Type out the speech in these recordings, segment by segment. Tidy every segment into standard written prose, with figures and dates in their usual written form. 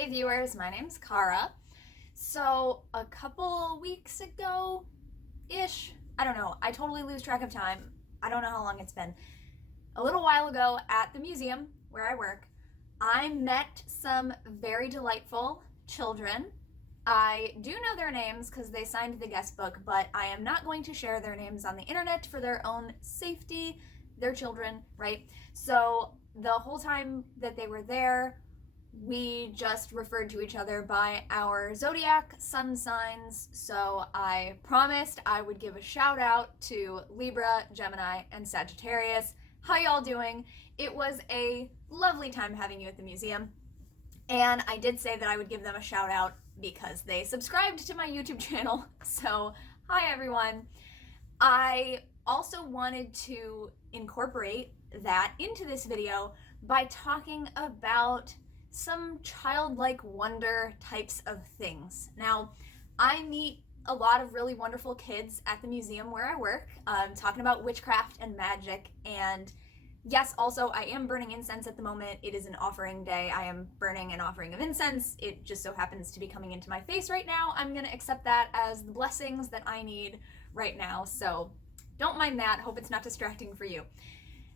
Hey viewers, my name's Cara. So a couple weeks ago-ish, I don't know, I totally lose track of time. I don't know how long it's been. A little while ago at the museum where I work, I met some very delightful children. I do know their names because they signed the guest book, but I am not going to share their names on the internet for their own safety. They're children, right? So the whole time that they were there, we just referred to each other by our zodiac sun signs. So I promised I would give a shout out to Libra, Gemini, and Sagittarius. How y'all doing? It was a lovely time having you at the museum. And I did say that I would give them a shout out because they subscribed to my YouTube channel. So hi everyone. I also wanted to incorporate that into this video by talking about some childlike wonder types of things. Now, I meet a lot of really wonderful kids at the museum where I work, talking about witchcraft and magic. And yes, also I am burning incense at the moment. It is an offering day. I am burning an offering of incense. It just so happens to be coming into my face right now. I'm gonna accept that as the blessings that I need right now. So don't mind that. Hope it's not distracting for you.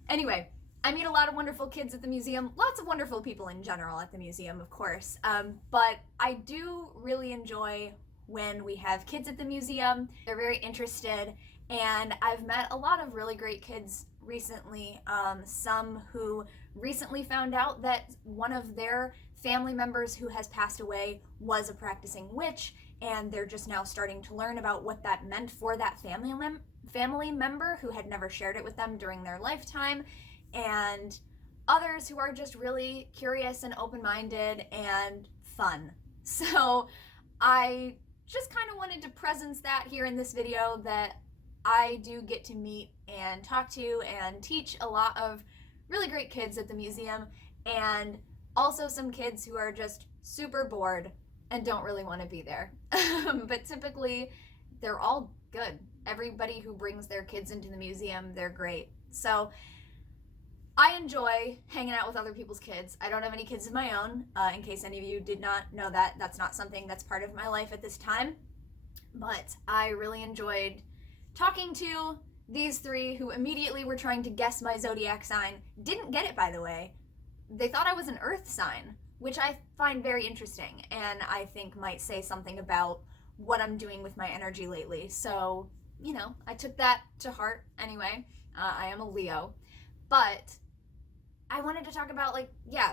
Anyway, I meet a lot of wonderful kids at the museum, lots of wonderful people in general at the museum, of course, but I do really enjoy when we have kids at the museum. They're very interested, and I've met a lot of really great kids recently, some who recently found out that one of their family members who has passed away was a practicing witch, and they're just now starting to learn about what that meant for that family member who had never shared it with them during their lifetime. And others who are just really curious and open-minded and fun. So I just kind of wanted to presence that here in this video, that I do get to meet and talk to and teach a lot of really great kids at the museum, and also some kids who are just super bored and don't really want to be there. But typically they're all good. Everybody who brings their kids into the museum, they're great. So I enjoy hanging out with other people's kids. I don't have any kids of my own, in case any of you did not know that. That's not something that's part of my life at this time. But I really enjoyed talking to these three who immediately were trying to guess my zodiac sign. Didn't get it, by the way. They thought I was an earth sign, which I find very interesting, and I think might say something about what I'm doing with my energy lately. So, you know, I took that to heart anyway. I am a Leo. But I wanted to talk about,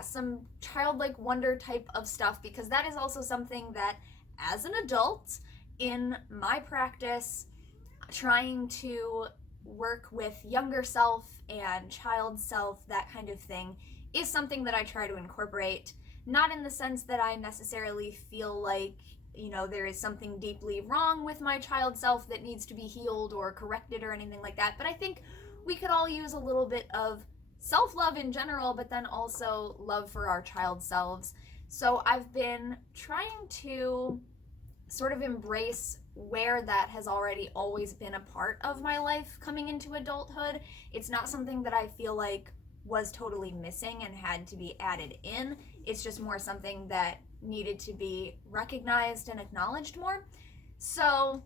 some childlike wonder type of stuff, because that is also something that, as an adult, in my practice, trying to work with younger self and child self, that kind of thing, is something that I try to incorporate. Not in the sense that I necessarily feel like, there is something deeply wrong with my child self that needs to be healed or corrected or anything like that, but I think we could all use a little bit of self-love in general, but then also love for our child selves. So I've been trying to sort of embrace where that has already always been a part of my life coming into adulthood. It's not something that I feel like was totally missing and had to be added in. It's just more something that needed to be recognized and acknowledged more. So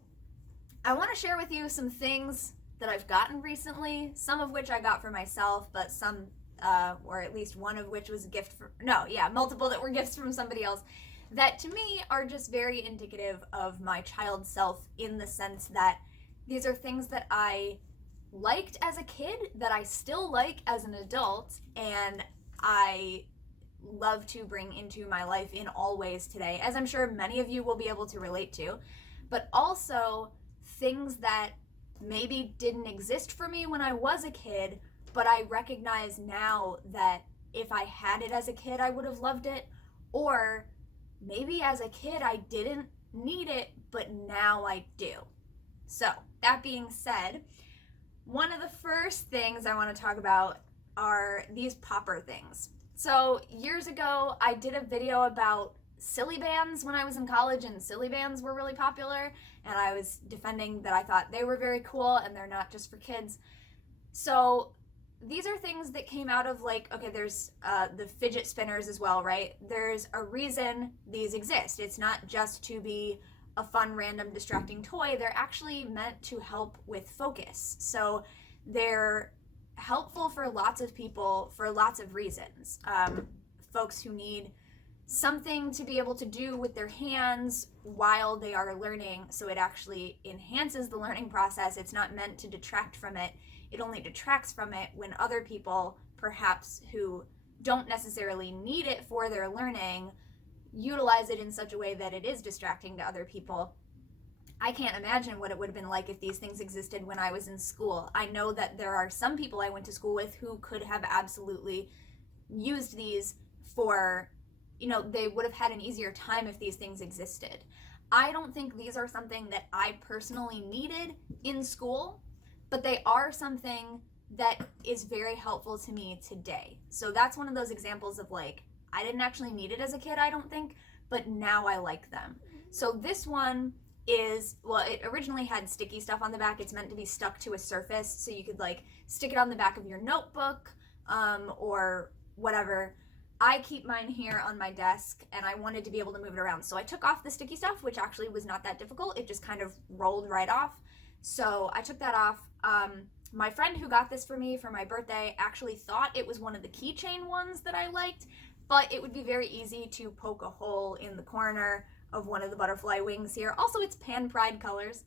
I want to share with you some things that I've gotten recently, some of which I got for myself, but some, or at least one of which was a gift multiple that were gifts from somebody else, that to me are just very indicative of my child self, in the sense that these are things that I liked as a kid, that I still like as an adult, and I love to bring into my life in all ways today, as I'm sure many of you will be able to relate to, but also things that maybe didn't exist for me when I was a kid, but I recognize now that if I had it as a kid, I would have loved it. Or maybe as a kid, I didn't need it, but now I do. So that being said, one of the first things I want to talk about are these popper things. So years ago, I did a video about silly bands when I was in college, and silly bands were really popular, and I was defending that I thought they were very cool and they're not just for kids. So these are things that came out of like, okay, there's the fidget spinners as well, right? There's a reason these exist. It's not just to be a fun, random, distracting toy. They're actually meant to help with focus. So they're helpful for lots of people for lots of reasons. Folks who need something to be able to do with their hands while they are learning, so it actually enhances the learning process. It's not meant to detract from it. It only detracts from it when other people, perhaps who don't necessarily need it for their learning, utilize it in such a way that it is distracting to other people. I can't imagine what it would have been like if these things existed when I was in school. I know that there are some people I went to school with who could have absolutely used these for, they would have had an easier time if these things existed. I don't think these are something that I personally needed in school, but they are something that is very helpful to me today. So that's one of those examples of like, I didn't actually need it as a kid, I don't think, but now I like them. So this one is, well, it originally had sticky stuff on the back. It's meant to be stuck to a surface, so you could like stick it on the back of your notebook or whatever. I keep mine here on my desk, and I wanted to be able to move it around. So I took off the sticky stuff, which actually was not that difficult. It just kind of rolled right off. So I took that off. My friend who got this for me for my birthday actually thought it was one of the keychain ones that I liked, but it would be very easy to poke a hole in the corner of one of the butterfly wings here. Also, it's Pan Pride colors.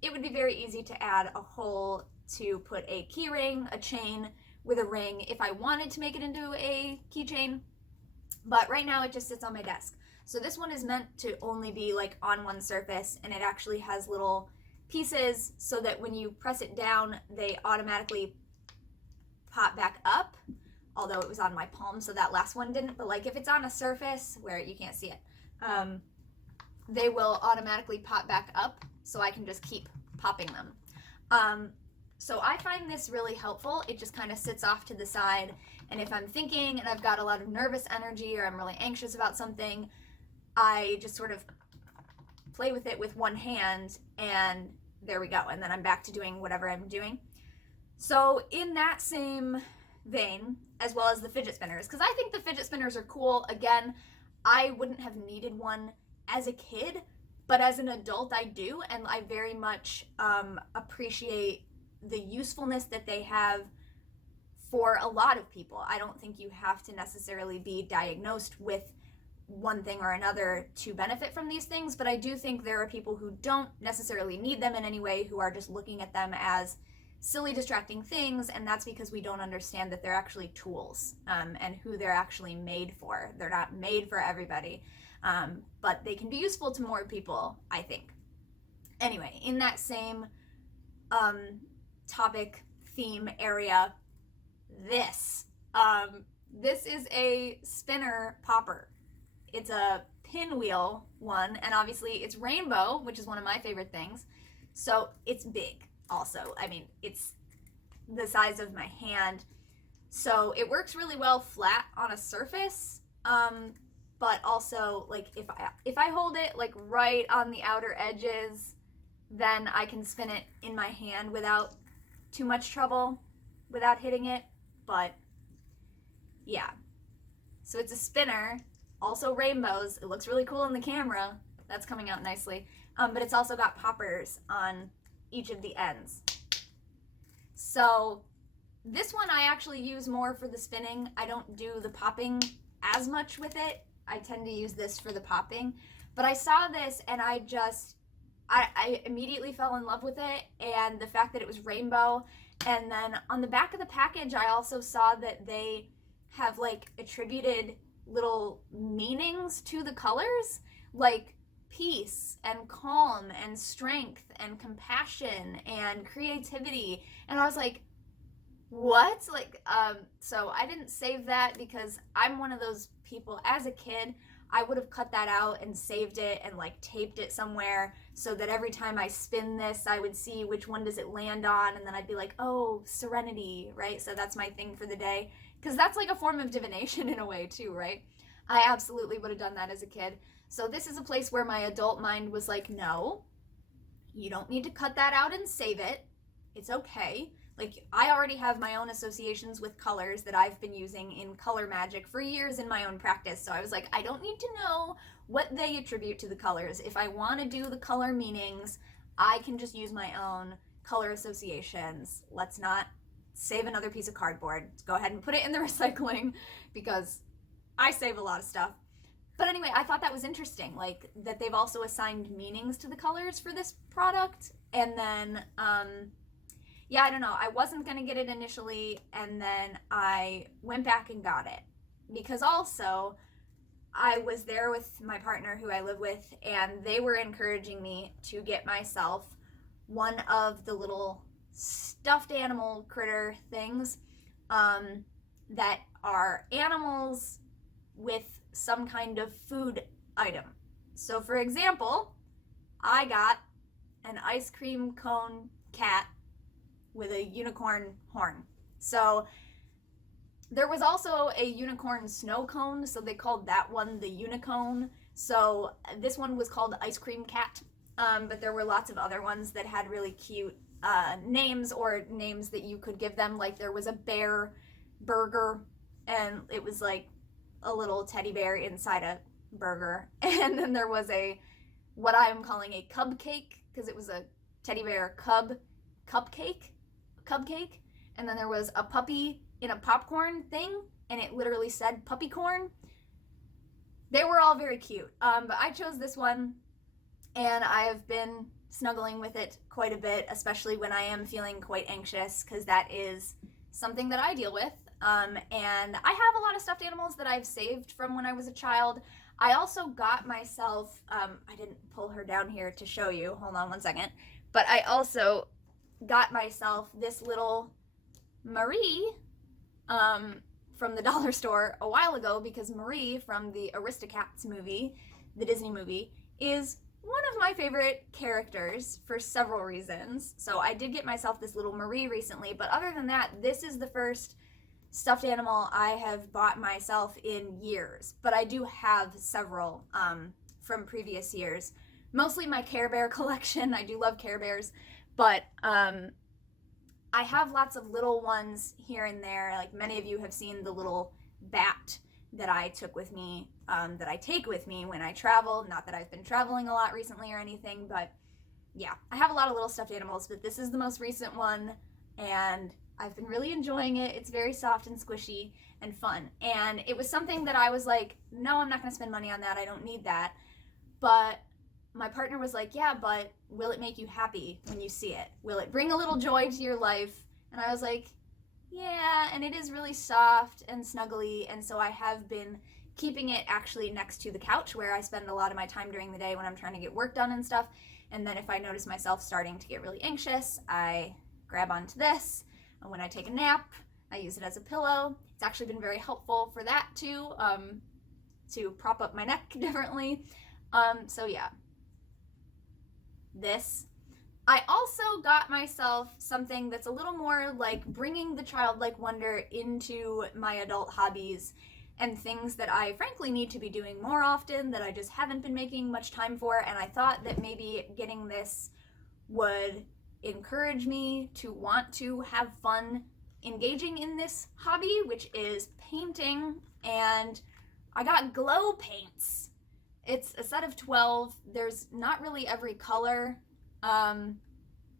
It would be very easy to add a hole to put a key ring, a chain with a ring if I wanted to make it into a keychain, but right now it just sits on my desk. So this one is meant to only be like on one surface, and it actually has little pieces so that when you press it down, they automatically pop back up, although it was on my palm, so that last one didn't. But like if it's on a surface where you can't see it, they will automatically pop back up, so I can just keep popping them. So I find this really helpful. It just kind of sits off to the side, and if I'm thinking and I've got a lot of nervous energy or I'm really anxious about something, I just sort of play with it with one hand, and there we go, and then I'm back to doing whatever I'm doing. So in that same vein, as well as the fidget spinners, because I think the fidget spinners are cool. Again, I wouldn't have needed one as a kid, but as an adult I do, and I very much appreciate the usefulness that they have for a lot of people. I don't think you have to necessarily be diagnosed with one thing or another to benefit from these things, but I do think there are people who don't necessarily need them in any way, who are just looking at them as silly, distracting things, and that's because we don't understand that they're actually tools, and who they're actually made for. They're not made for everybody, but they can be useful to more people, I think. Anyway, in that same topic, theme area, this is a spinner popper. It's a pinwheel one, and obviously it's rainbow, which is one of my favorite things, so it's big also. I mean, it's the size of my hand, so it works really well flat on a surface, but also like if I hold it like right on the outer edges, then I can spin it in my hand without too much trouble, without hitting it. But yeah, so it's a spinner, also rainbows. It looks really cool in the camera. That's coming out nicely. But it's also got poppers on each of the ends. So this one I actually use more for the spinning. I don't do the popping as much with it. I tend to use this for the popping. But I saw this and I immediately fell in love with it, and the fact that it was rainbow. And then on the back of the package, I also saw that they have like attributed little meanings to the colors, like peace and calm and strength and compassion and creativity. And I was like, what? Like, so I didn't save that because I'm one of those people, as a kid, I would have cut that out and saved it and like taped it somewhere so that every time I spin this, I would see which one does it land on, and then I'd be like, oh, serenity, right? So that's my thing for the day, because that's like a form of divination in a way too, right? I absolutely would have done that as a kid. So this is a place where my adult mind was like, no, you don't need to cut that out and save it. It's okay. Like, I already have my own associations with colors that I've been using in color magic for years in my own practice. So I was like, I don't need to know what they attribute to the colors. If I want to do the color meanings, I can just use my own color associations. Let's not save another piece of cardboard. Go ahead and put it in the recycling, because I save a lot of stuff. But anyway, I thought that was interesting, like that they've also assigned meanings to the colors for this product. And then, yeah, I don't know. I wasn't going to get it initially, and then I went back and got it. Because also, I was there with my partner who I live with, and they were encouraging me to get myself one of the little stuffed animal critter things that are animals with some kind of food item. So for example, I got an ice cream cone cat with a unicorn horn. So there was also a unicorn snow cone, so they called that one the unicone. So this one was called ice cream cat, but there were lots of other ones that had really cute names, or names that you could give them. Like there was a bear burger, and it was like a little teddy bear inside a burger. And then there was what I'm calling a cupcake, because it was a teddy bear cupcake. And then there was a puppy in a popcorn thing, and it literally said puppy corn. They were all very cute, but I chose this one, and I've been snuggling with it quite a bit, especially when I am feeling quite anxious, because that is something that I deal with. And I have a lot of stuffed animals that I've saved from when I was a child. I also got myself, I didn't pull her down here to show you, hold on one second, but I also got myself this little Marie from the dollar store a while ago, because Marie from the Aristocats movie, the Disney movie, is one of my favorite characters for several reasons. So I did get myself this little Marie recently, but other than that, this is the first stuffed animal I have bought myself in years. But I do have several from previous years. Mostly my Care Bear collection. I do love Care Bears, but I have lots of little ones here and there. Like many of you have seen the little bat that I took with me, that I take with me when I travel. Not that I've been traveling a lot recently or anything, but yeah, I have a lot of little stuffed animals, but this is the most recent one, and I've been really enjoying it. It's very soft and squishy and fun. And it was something that I was like, no, I'm not gonna spend money on that. I don't need that. But my partner was like, yeah, but will it make you happy when you see it? Will it bring a little joy to your life? And I was like, yeah, and it is really soft and snuggly, and so I have been keeping it actually next to the couch where I spend a lot of my time during the day when I'm trying to get work done and stuff. And then if I notice myself starting to get really anxious, I grab onto this, and when I take a nap, I use it as a pillow. It's actually been very helpful for that too, to prop up my neck differently. So yeah, this. I also got myself something that's a little more like bringing the childlike wonder into my adult hobbies and things that I frankly need to be doing more often, that I just haven't been making much time for. And I thought that maybe getting this would encourage me to want to have fun engaging in this hobby, which is painting. And I got Glow Paints. It's a set of 12. There's not really every color.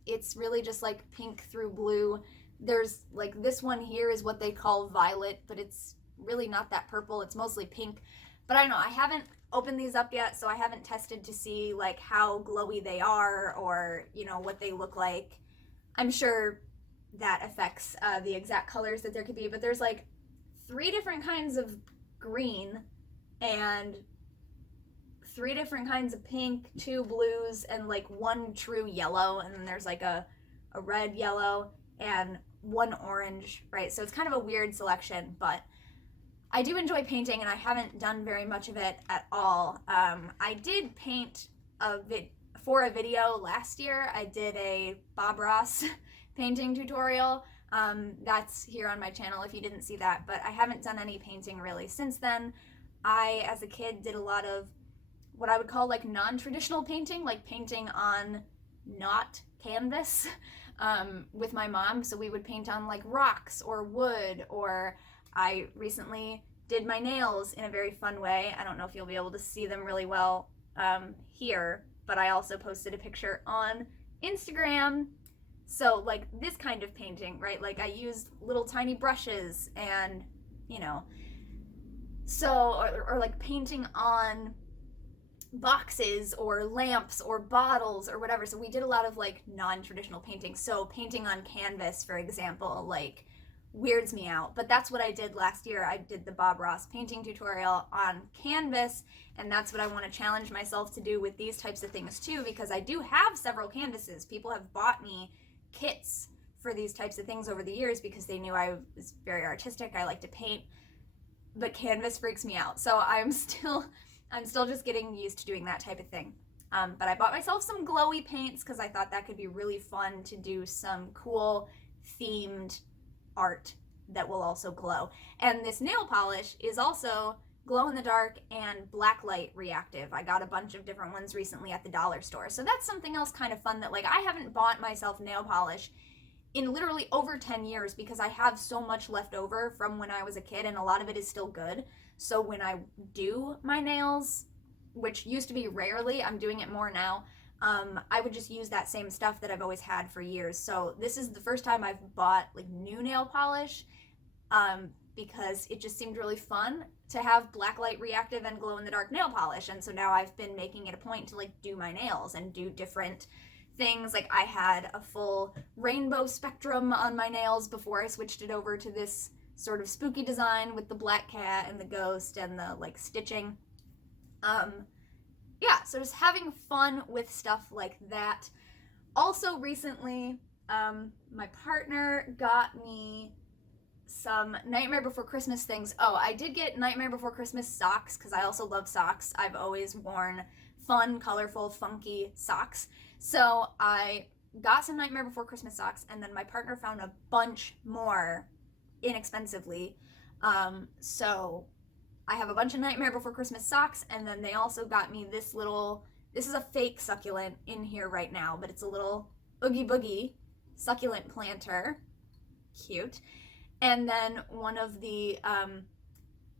It's really just like pink through blue. There's like this one here is what they call violet, but it's really not that purple. It's mostly pink. But I don't know, I haven't opened these up yet, so I haven't tested to see like how glowy they are, or you know what they look like. I'm sure that affects the exact colors that there could be, but there's like 3 different kinds of green and 3 different kinds of pink, 2 blues, and like 1 true yellow, and then there's like a red, yellow, and 1 orange, right? So it's kind of a weird selection, but I do enjoy painting, and I haven't done very much of it at all. I did paint for a video last year. I did a Bob Ross painting tutorial. That's here on my channel if you didn't see that, but I haven't done any painting really since then. I, as a kid, did a lot of what I would call like non-traditional painting, like painting on not canvas. with my mom. So we would paint on like rocks or wood, or I recently did my nails in a very fun way. I don't know if you'll be able to see them really well here, but I also posted a picture on Instagram. So like this kind of painting, right? Like I used little tiny brushes and, you know, so, or like painting on boxes or lamps or bottles or whatever. So we did a lot of like non-traditional painting. So painting on canvas, for example, like weirds me out, but that's what I did last year. I did the Bob Ross painting tutorial on canvas, and that's what I want to challenge myself to do with these types of things too, because I do have several canvases. People have bought me kits for these types of things over the years because they knew I was very artistic. I like to paint, but canvas freaks me out. So I'm still just getting used to doing that type of thing. But I bought myself some glowy paints because I thought that could be really fun to do some cool themed art that will also glow. And this nail polish is also glow in the dark and black light reactive. I got a bunch of different ones recently at the dollar store. So that's something else kind of fun that like I haven't bought myself nail polish in literally over 10 years because I have so much left over from when I was a kid, and a lot of it is still good. So when I do my nails, which used to be rarely, I'm doing it more now, I would just use that same stuff that I've always had for years. So this is the first time I've bought like new nail polish because it just seemed really fun to have black light reactive and glow in the dark nail polish. And so now I've been making it a point to like do my nails and do different things. Like I had a full rainbow spectrum on my nails before I switched it over to this sort of spooky design with the black cat and the ghost and the like stitching. Yeah, so just having fun with stuff like that. Also recently, my partner got me some Nightmare Before Christmas things. Oh, I did get Nightmare Before Christmas socks because I also love socks. I've always worn fun, colorful, funky socks. So I got some Nightmare Before Christmas socks, and then my partner found a bunch more inexpensively. So I have a bunch of Nightmare Before Christmas socks, and then they also got me this is a fake succulent in here right now, but it's a little Oogie Boogie succulent planter. Cute. And then one of the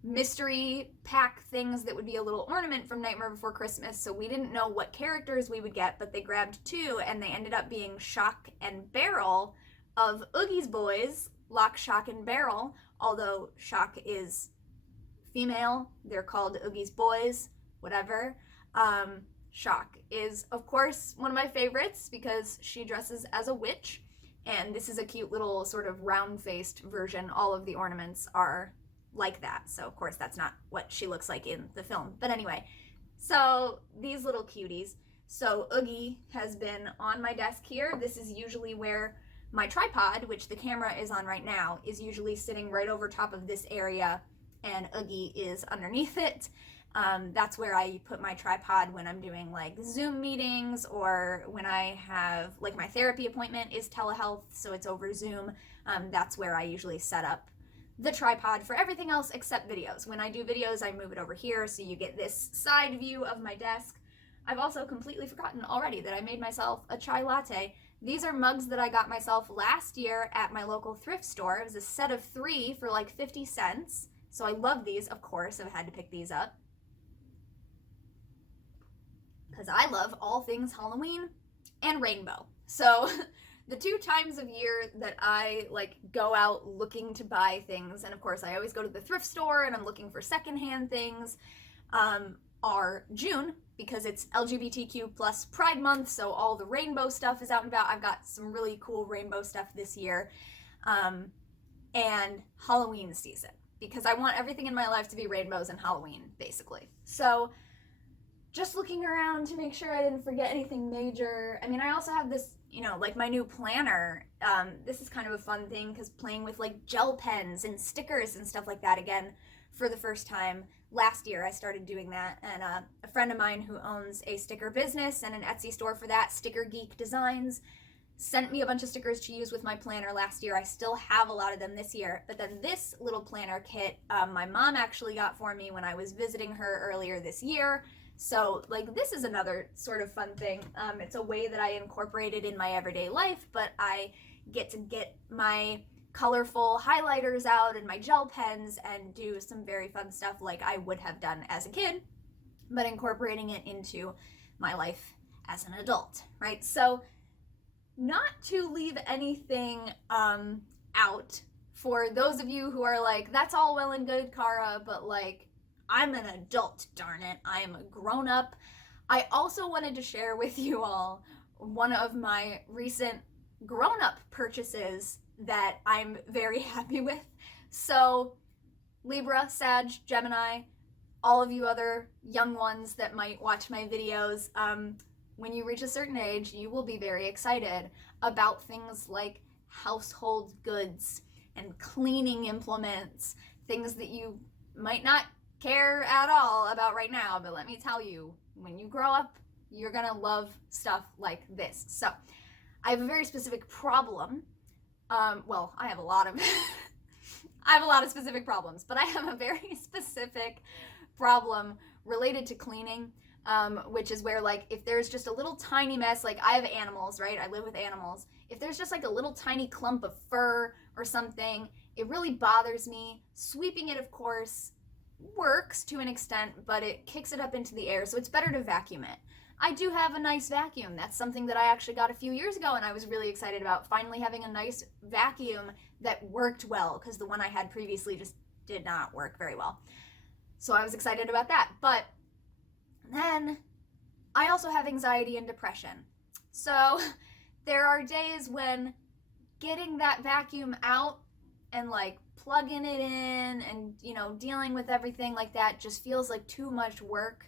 mystery pack things that would be a little ornament from Nightmare Before Christmas. So we didn't know what characters we would get, but they grabbed two, and they ended up being Shock and Barrel of Oogie's boys, Lock, Shock, and Barrel. Although Shock is female, they're called Oogie's boys, whatever. Shock is, of course, one of my favorites because she dresses as a witch, and this is a cute little sort of round-faced version. All of the ornaments are like that, so of course that's not what she looks like in the film. But anyway, so these little cuties. So Oogie has been on my desk here. This is usually where my tripod, which the camera is on right now, is usually sitting right over top of this area, and Oogie is underneath it. That's where I put my tripod when I'm doing like Zoom meetings, or when I have like my therapy appointment is telehealth, so it's over Zoom. That's where I usually set up the tripod for everything else except videos. When I do videos, I move it over here so you get this side view of my desk. I've also completely forgotten already that I made myself a chai latte. These are mugs that I got myself last year at my local thrift store. It was a set of 3 for like 50 cents. So I love these, of course. I've had to pick these up because I love all things Halloween and rainbow. So the 2 times of year that I like go out looking to buy things, and of course I always go to the thrift store and I'm looking for secondhand things, are June, because it's LGBTQ plus Pride Month, so all the rainbow stuff is out and about. I've got some really cool rainbow stuff this year, and Halloween season, because I want everything in my life to be rainbows and Halloween, basically. So just looking around to make sure I didn't forget anything major. I mean, I also have this, you know, like my new planner. This is kind of a fun thing because playing with like gel pens and stickers and stuff like that again for the first time. Last year I started doing that, and a friend of mine who owns a sticker business and an Etsy store for that, Sticker Geek Designs, sent me a bunch of stickers to use with my planner last year. I still have a lot of them this year, but then this little planner kit, my mom actually got for me when I was visiting her earlier this year. So like this is another sort of fun thing. It's a way that I incorporate it in my everyday life, but I get to get my colorful highlighters out and my gel pens and do some very fun stuff like I would have done as a kid, but incorporating it into my life as an adult, right? So not to leave anything out for those of you who are like, that's all well and good, Cara, but like, I'm an adult, darn it. I am a grown up. I also wanted to share with you all one of my recent grown up purchases that I'm very happy with. So, Libra, Sag, Gemini, all of you other young ones that might watch my videos, when you reach a certain age, you will be very excited about things like household goods and cleaning implements, things that you might not care at all about right now, but let me tell you, when you grow up, you're gonna love stuff like this. So, I have a very specific problem. Well, I have a lot of I have a lot of specific problems, but I have a very specific problem related to cleaning, which is where like if there's just a little tiny mess, like I have animals, right? I live with animals. If there's just like a little tiny clump of fur or something, it really bothers me. Sweeping it, of course, works to an extent, but it kicks it up into the air, so it's better to vacuum it. I do have a nice vacuum. That's something that I actually got a few years ago, and I was really excited about finally having a nice vacuum that worked well, because the one I had previously just did not work very well. So I was excited about that. But then I also have anxiety and depression. So there are days when getting that vacuum out and like plugging it in and, you know, dealing with everything like that just feels like too much work.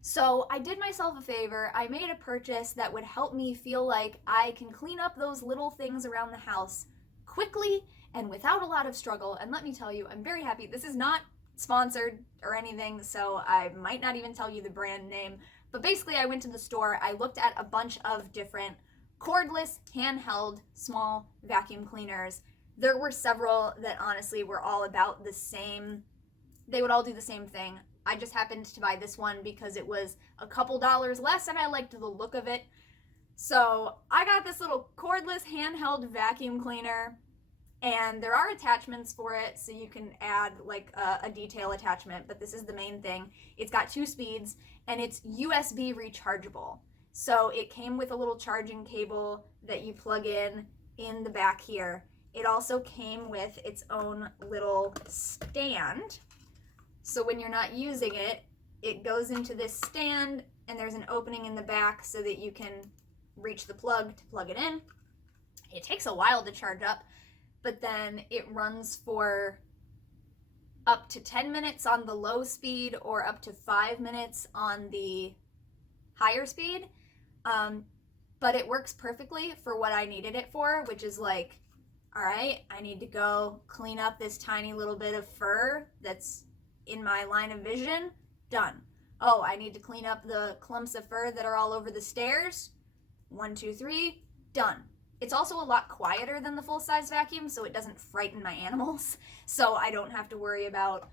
So I did myself a favor. I made a purchase that would help me feel like I can clean up those little things around the house quickly and without a lot of struggle. And let me tell you, I'm very happy. This is not sponsored or anything, so I might not even tell you the brand name. But basically, I went to the store. I looked at a bunch of different cordless, handheld, small vacuum cleaners. There were several that honestly were all about the same. They would all do the same thing. I just happened to buy this one because it was a couple dollars less and I liked the look of it. So I got this little cordless handheld vacuum cleaner, and there are attachments for it, so you can add like a detail attachment, but this is the main thing. It's got 2 speeds and it's USB rechargeable. So it came with a little charging cable that you plug in the back here. It also came with its own little stand. So when you're not using it, it goes into this stand and there's an opening in the back so that you can reach the plug to plug it in. It takes a while to charge up, but then it runs for up to 10 minutes on the low speed or up to 5 minutes on the higher speed. But it works perfectly for what I needed it for, which is like, all right, I need to go clean up this tiny little bit of fur that's in my line of vision. Done. Oh, I need to clean up the clumps of fur that are all over the stairs. 1, 2, 3, done. It's also a lot quieter than the full-size vacuum, so it doesn't frighten my animals. So I don't have to worry about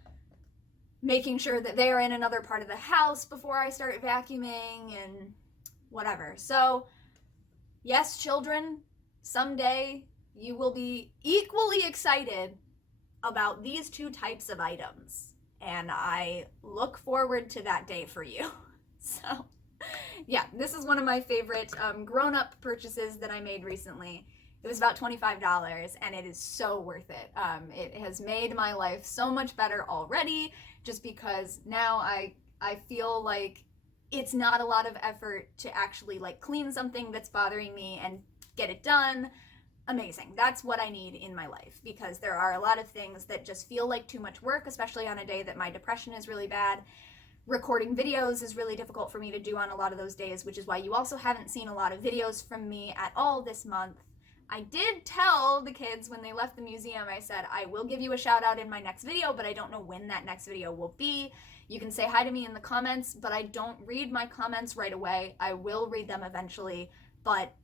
making sure that they're in another part of the house before I start vacuuming and whatever. So yes, children, someday you will be equally excited about these 2 types of items. And I look forward to that day for you. So yeah, this is one of my favorite grown-up purchases that I made recently. It was about $25 and it is so worth it. It has made my life so much better already, just because now I feel like it's not a lot of effort to actually like clean something that's bothering me and get it done. Amazing. That's what I need in my life, because there are a lot of things that just feel like too much work, especially on a day that my depression is really bad. Recording videos is really difficult for me to do on a lot of those days, which is why you also haven't seen a lot of videos from me at all this month. I did tell the kids when they left the museum, I said, I will give you a shout out in my next video, but I don't know when that next video will be. You can say hi to me in the comments, but I don't read my comments right away. I will read them eventually, but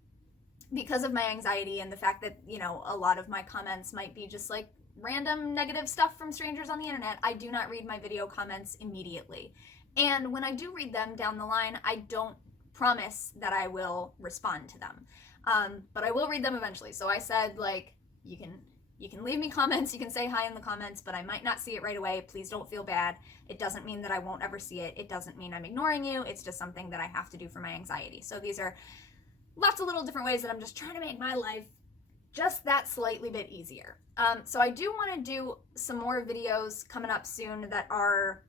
because of my anxiety and the fact that, you know, a lot of my comments might be just like random negative stuff from strangers on the internet, I do not read my video comments immediately. And when I do read them down the line, I don't promise that I will respond to them. But I will read them eventually. So I said, like, you can leave me comments, you can say hi in the comments, but I might not see it right away. Please don't feel bad. It doesn't mean that I won't ever see it. It doesn't mean I'm ignoring you. It's just something that I have to do for my anxiety. So these are lots of little different ways that I'm just trying to make my life just that slightly bit easier. So I do want to do some more videos coming up soon that are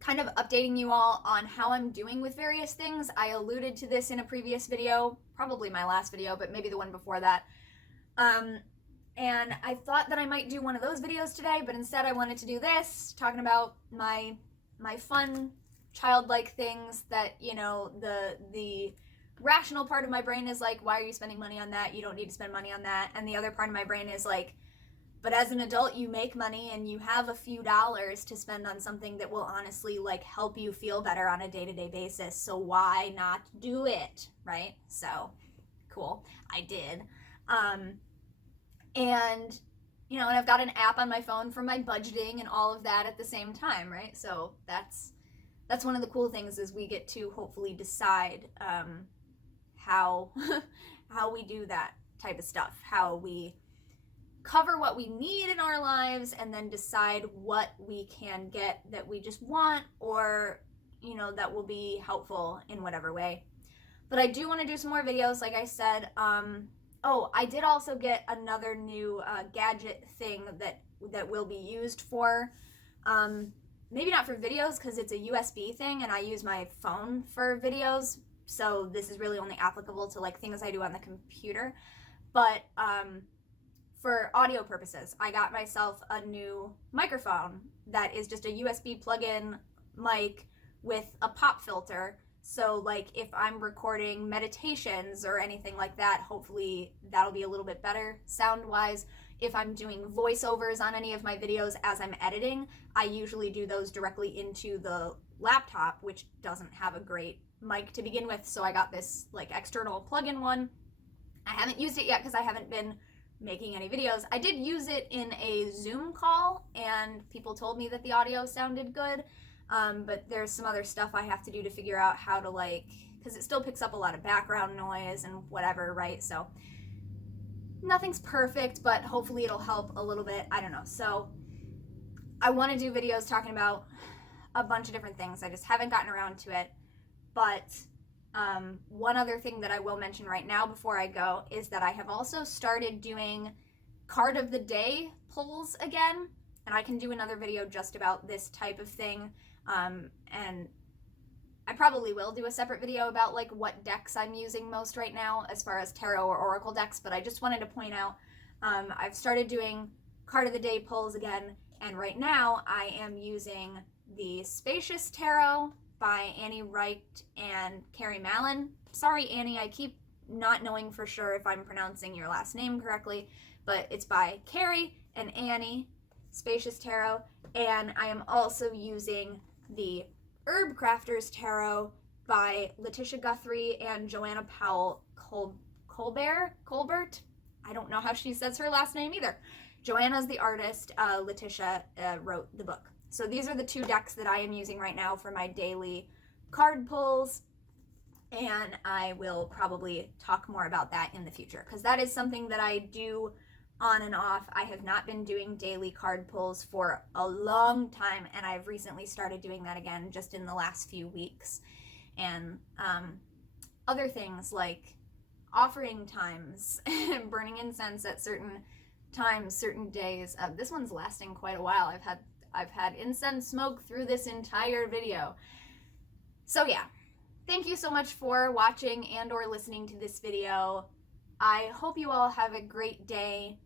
kind of updating you all on how I'm doing with various things. I alluded to this in a previous video, probably my last video, but maybe the one before that. And I thought that I might do one of those videos today, but instead I wanted to do this, talking about my fun, childlike things that, you know, the rational part of my brain is like, why are you spending money on that? You don't need to spend money on that. And the other part of my brain is like, but as an adult, you make money and you have a few dollars to spend on something that will honestly like help you feel better on a day-to-day basis. So why not do it, right? So cool, I did. And you know, and I've got an app on my phone for my budgeting and all of that at the same time, right? So that's one of the cool things is we get to hopefully decide how we do that type of stuff, how we cover what we need in our lives and then decide what we can get that we just want, or you know, that will be helpful in whatever way. But I do want to do some more videos, like I said. Oh, I did also get another new gadget thing that will be used for, maybe not for videos because it's a USB thing and I use my phone for videos, so this is really only applicable to like things I do on the computer. But for audio purposes, I got myself a new microphone that is just a USB plug-in mic with a pop filter. So like if I'm recording meditations or anything like that, hopefully that'll be a little bit better sound-wise. If I'm doing voiceovers on any of my videos as I'm editing, I usually do those directly into the laptop, which doesn't have a great mic to begin with. So I got this like external plug-in one. I haven't used it yet because I haven't been making any videos. I did use it in a Zoom call and people told me that the audio sounded good, but there's some other stuff I have to do to figure out how to like, because it still picks up a lot of background noise and whatever, right? So nothing's perfect, but hopefully it'll help a little bit. I don't know. So I want to do videos talking about a bunch of different things. I just haven't gotten around to it. But one other thing that I will mention right now before I go is that I have also started doing card of the day pulls again, and I can do another video just about this type of thing, and I probably will do a separate video about like what decks I'm using most right now as far as tarot or oracle decks, but I just wanted to point out I've started doing card of the day pulls again, and right now I am using the Spacious Tarot by Annie Wright and Carrie Mallon. Sorry, Annie, I keep not knowing for sure if I'm pronouncing your last name correctly, but it's by Carrie and Annie, Spacious Tarot. And I am also using the Herb Crafters Tarot by Letitia Guthrie and Joanna Powell Colbert. I don't know how she says her last name either. Joanna's the artist, Letitia wrote the book. So these are the two decks that I am using right now for my daily card pulls, and I will probably talk more about that in the future because that is something that I do on and off. I have not been doing daily card pulls for a long time, and I've recently started doing that again just in the last few weeks. And other things like offering times and burning incense at certain times, certain days. This one's lasting quite a while. I've had incense smoke through this entire video. So yeah, thank you so much for watching and or listening to this video. I hope you all have a great day.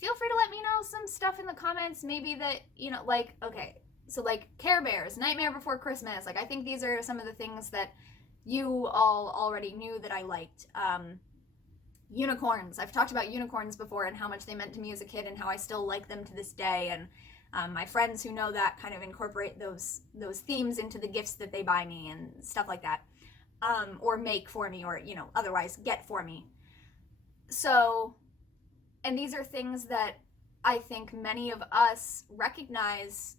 Feel free to let me know some stuff in the comments, maybe that, you know, like, okay, so like Care Bears, Nightmare Before Christmas, like I think these are some of the things that you all already knew that I liked. Unicorns, I've talked about unicorns before and how much they meant to me as a kid and how I still like them to this day, and my friends who know that kind of incorporate those themes into the gifts that they buy me and stuff like that, or make for me, or, you know, otherwise get for me. So, and these are things that I think many of us recognize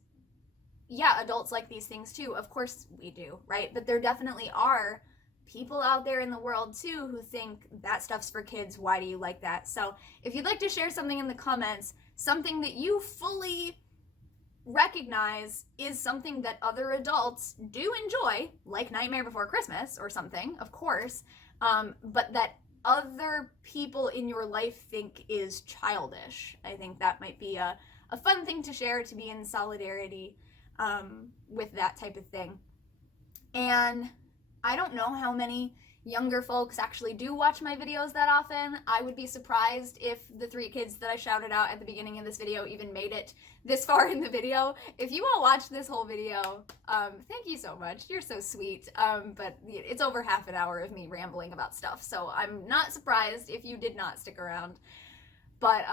yeah, adults like these things too. Of course we do, right? But there definitely are people out there in the world too who think that stuff's for kids. Why do you like that? So if you'd like to share something in the comments, something that you fully recognize is something that other adults do enjoy, like Nightmare Before Christmas or something, of course, but that other people in your life think is childish. I think that might be a fun thing to share, to be in solidarity with that type of thing. And I don't know how many younger folks actually do watch my videos that often. I would be surprised if the 3 kids that I shouted out at the beginning of this video even made it this far in the video. If you all watched this whole video, thank you so much. You're so sweet. But it's over half an hour of me rambling about stuff, so I'm not surprised if you did not stick around. But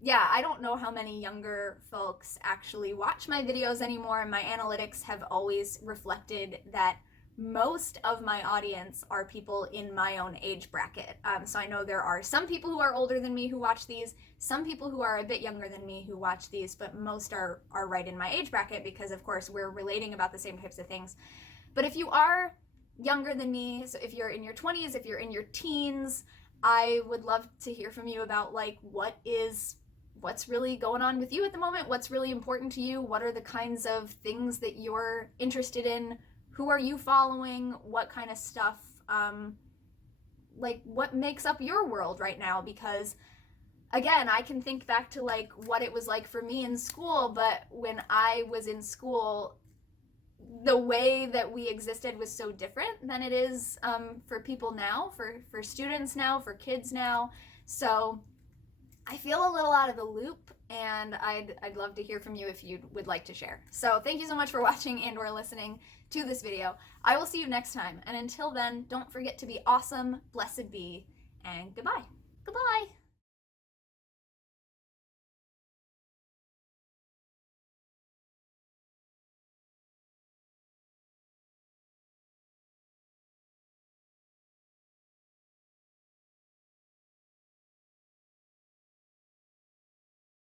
yeah, I don't know how many younger folks actually watch my videos anymore. My analytics have always reflected that most of my audience are people in my own age bracket. So I know there are some people who are older than me who watch these, some people who are a bit younger than me who watch these, but most are right in my age bracket because, of course, we're relating about the same types of things. But if you are younger than me, so if you're in your 20s, if you're in your teens, I would love to hear from you about like what's really going on with you at the moment, what's really important to you, what are the kinds of things that you're interested in, who are you following, what kind of stuff, like what makes up your world right now? Because again, I can think back to like what it was like for me in school, but when I was in school, the way that we existed was so different than it is for people now, for students now, for kids now. So I feel a little out of the loop, and I'd love to hear from you if you would like to share. So thank you so much for watching and or listening to this video. I will see you next time, and until then, don't forget to be awesome, blessed be, and goodbye. Goodbye.